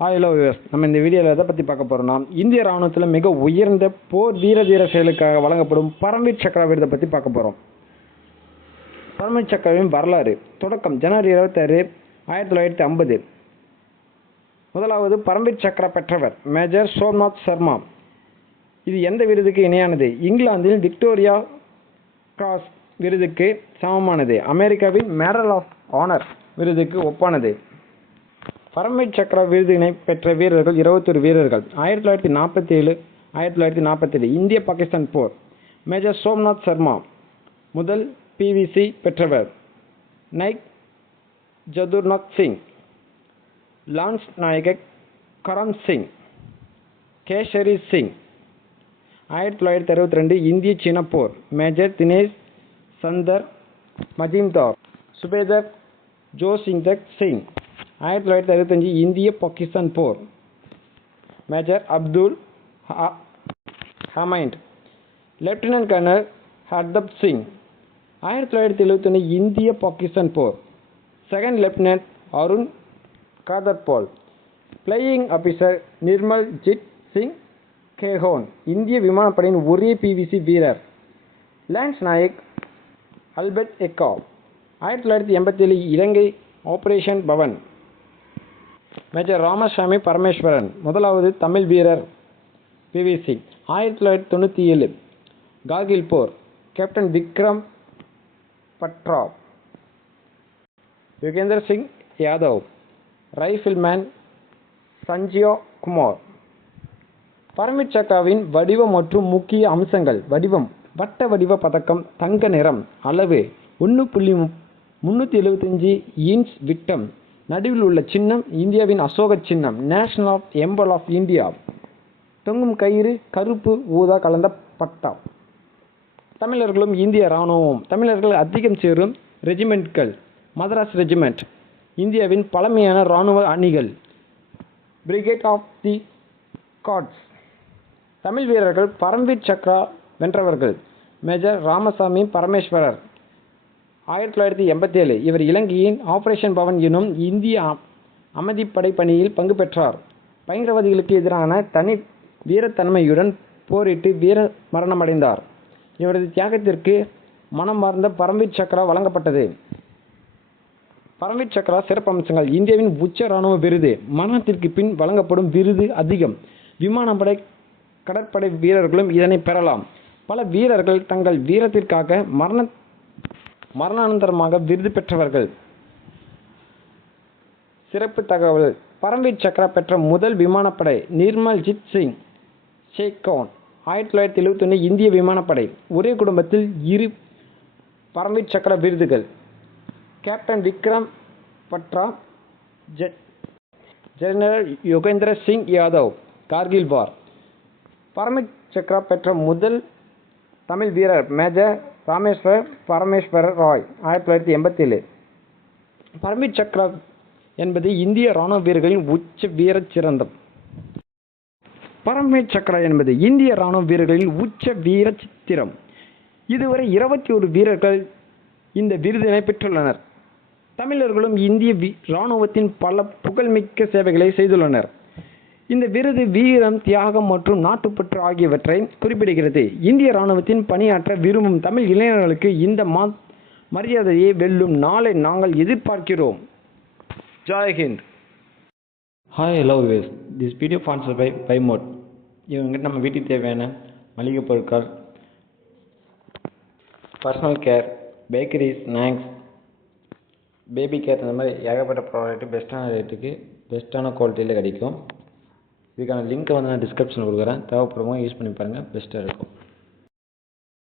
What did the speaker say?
Hi hello viewers நம்ம இந்த வீடியோவில் எதை பற்றி பார்க்க போகிறோம்னா இந்திய ராணுவத்தில் மிக உயர்ந்த போர் வீர தீர செயலுக்காக வழங்கப்படும் பரம்வீர் சக்ரா விருதை பற்றி பார்க்க போகிறோம் பரம்வீர் சக்ராவின் வரலாறு தொடக்கம் ஜனவரி இருபத்தாறு ஆயிரத்தி தொள்ளாயிரத்தி ஐம்பது. முதலாவது பரம்வீர் சக்ரா பெற்றவர் மேஜர் சோம்நாத் சர்மா. இது எந்த விருதுக்கு இணையானது? இங்கிலாந்தில் விக்டோரியா கிராஸ் விருதுக்கு சமமானது. அமெரிக்காவின் மேடல் ஆஃப் ஆனர் விருதுக்கு ஒப்பானது. பரம்வீர் சக்ரா விருதினை பெற்ற வீரர்கள் இருபத்தொரு வீரர்கள். ஆயிரத்தி தொள்ளாயிரத்தி நாற்பத்தி ஏழு ஆயிரத்தி தொள்ளாயிரத்தி நாற்பத்தேழு இந்திய பாகிஸ்தான் போர். மேஜர் சோம்நாத் சர்மா முதல் பிவிசி பெற்றவர். நைக் ஜதுர்நாத் சிங். லான்ஸ் நாயகக் கரம் சிங். கேஷரி சிங். ஆயிரத்தி தொள்ளாயிரத்தி அறுபத்தி ரெண்டு இந்திய சீன போர். மேஜர் தினேஷ் சந்தர் மஜிம்தார் சுபேதர் ஜோசிங்தக் சிங். ஆயிரத்தி தொள்ளாயிரத்தி அறுபத்தஞ்சு இந்திய பாகிஸ்தான் போர் மேஜர் அப்துல் ஹ- ஹமைண்ட் லெப்டினன்ட் கர்னல் ஹர்தப் சிங் ஆயிரத்தி தொள்ளாயிரத்தி எழுபத்தொன்று இந்திய பாகிஸ்தான் போர் second lieutenant Arun Khetarpal flying officer Nirmal Jit Singh Sekhon இந்திய விமானப்படையின் ஒரே பிவிசி வீரர் லான்ஸ் நாயக் அல்பர்ட் எக்கா ஆயிரத்தி தொள்ளாயிரத்தி எண்பத்தேழு இலங்கை ஆபரேஷன் பவன் மேஜர் ராமசாமி பரமேஸ்வரன் முதலாவது தமிழ் வீரர் பிவிசி ஆயிரத்தி தொள்ளாயிரத்தி தொண்ணூற்றி ஏழு. கார்கில் போர். கேப்டன் விக்ரம் பட்ரா யுகேந்தர் சிங் யாதவ். ரைஃபில்மேன் சஞ்சியோ குமார். பரமிட் சக்காவின் வடிவம் மற்றும் முக்கிய அம்சங்கள். வடிவம். வட்ட வடிவ பதக்கம் தங்க நிறம் அளவு ஒன்று புள்ளி முந்நூற்றி எழுபத்தஞ்சி இன்ச் விட்டம். நடுவில் உள்ள சின்னம் இந்தியாவின் அசோக சின்னம் national of emblem of India தொங்கும் கயிறு கருப்பு ஊதா கலந்த பட்டா. தமிழர்களும் இந்திய இராணுவம் தமிழர்கள் அதிகம் சேரும் ரெஜிமெண்ட்கள் மதராஸ் ரெஜிமெண்ட் இந்தியாவின் பழமையான இராணுவ அணிகள். Brigade of the guards Tamil வீரர்கள் பரம்வீர் சக்ரா வென்றவர்கள். மேஜர் ராமசாமி பரமேஸ்வரர் ஆயிரத்தி தொள்ளாயிரத்தி எண்பத்தி ஏழு இவர் இலங்கையின் ஆபரேஷன் பவன் எனும் இந்திய அமைதிப்படை பணியில் பங்கு பெற்றார். பயங்கரவாதிகளுக்கு எதிரான தனி வீரத்தன்மையுடன் போரிட்டு வீர மரணமடைந்தார். இவரது தியாகத்திற்கு மனமார்ந்த பரம்வீர் சக்ரா வழங்கப்பட்டது. பரம்வீர் சக்ரா சிறப்பம்சங்கள் இந்தியாவின் உச்ச இராணுவ விருது. மரணத்திற்கு பின் வழங்கப்படும் விருது அதிகம். விமானப்படை கடற்படை வீரர்களும் இதனை பெறலாம். பல வீரர்கள் தங்கள் வீரத்திற்காக மரண மரணானந்தரமாக விருது பெற்றவர்கள். சிறப்பு தகவல் பரம்வீர் சக்ரா பெற்ற முதல் விமானப்படை நிர்மல்ஜித் சிங் ஷேகோன். ஆயிரத்தி தொள்ளாயிரத்தி எழுபத்தொன்று இந்திய விமானப்படை. ஒரே குடும்பத்தில் இரு பரம்வீர் சக்ரா விருதுகள். கேப்டன் விக்ரம் பட்ரா ஜெட் ஜெனரல் யோகேந்திர சிங் யாதவ் கார்கில் வார் பரமித் சக்ரா பெற்ற முதல் தமிழ் வீரர் மேஜர் ராமேஸ்வர் பரமேஸ்வர ராய் ஆயிரத்தி தொள்ளாயிரத்தி எண்பத்தேழு பரமித் சக்ரா என்பது இந்திய ராணுவ வீரர்களின் உச்ச வீர சிறந்தம். பரமேட் சக்ரா என்பது இந்திய ராணுவ வீரர்களின் உச்ச வீர சித்திரம். இதுவரை இருபத்தி ஒரு வீரர்கள் இந்த விருதினை பெற்றுள்ளனர். தமிழர்களும் இந்திய இராணுவத்தின் ராணுவத்தின் பல புகழ்மிக்க சேவைகளை செய்துள்ளனர். இந்த விருது வீரம் தியாகம் மற்றும் நாட்டுப்பற்று ஆகியவற்றை குறிப்பிடுகிறது. இந்திய ராணுவத்தின் பணியாற்ற விரும்பும் தமிழ் இளைஞர்களுக்கு இந்த மா மரியாதையை வெல்லும் நாளை நாங்கள் எதிர்பார்க்கிறோம். Jai Hind hi hello was this video sponsor by by mode இவங்ககிட்ட நம்ம வீட்டுக்கு தேவையான மளிகை பொருட்கள் personal care bakery snacks baby care இந்த மாதிரி ஏகப்பட்ட ப்ராடக்ட்டு பெஸ்ட்டான ரேட்டுக்கு பெஸ்ட்டான குவாலிட்டியில் கிடைக்கும். இதுக்கான லிங்க்கை வந்து நான் டிஸ்கிரிப்ஷனில் கொடுக்குறேன். தேவைப்படுறவங்க யூஸ் பண்ணி பாருங்கள் பெஸ்ட்டாக இருக்கும்.